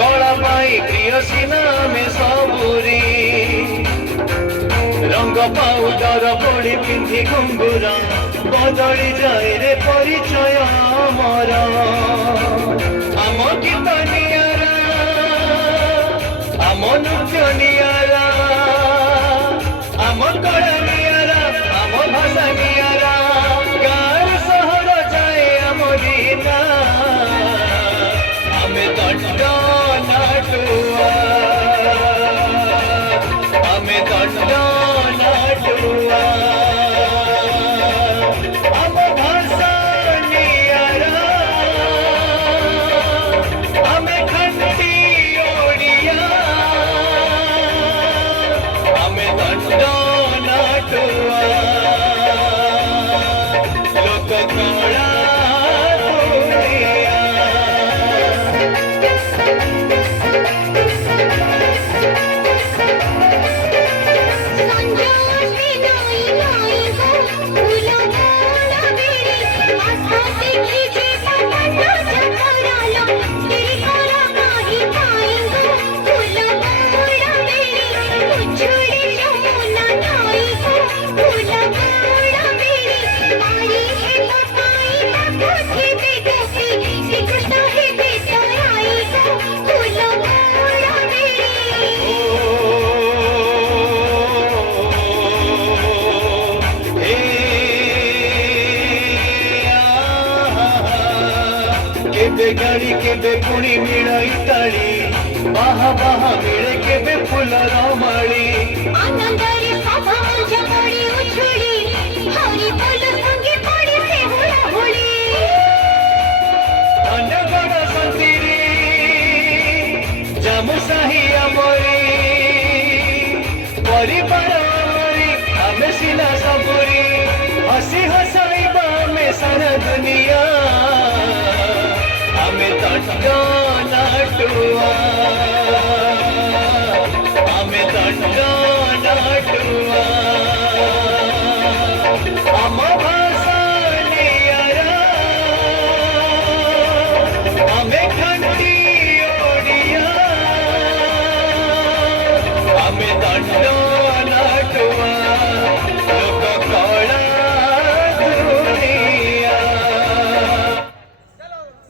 कला पाई प्रियसी नामे सबुरी रंग पाउडर पड़ी पिंधि घुंगुर बदली जाए रे परिचय अमर आम गीत नियारा आम नृत्य नियारा आम कला नियारा आम भाषा नियारा गाँव सहर जाए आमरी ना आमे दंड नाटुआ आमे दंड नाटुआ आम भाषा नियारा आमे खंडी ओडिया आमे दंड नाटुआ लोक कला केबे गाड़ी केबे पुणी मिलाई ताली बाहा बाहा मिले केबे फुलर माली आनंदरी सभा मंच पड़ी उछुली हरी बोल संगे पड़ी से हुला हुली अनगढ़ संतीरी जामु साही आमरी परिवार आमरी आमे सिना सबुरी हसी हसाइबा में सारा दुनिया आमे दंड नाटुआ आमे दंड नाटुआ आम भाषा नियारा आमे खंडी ओडिया आमे दंड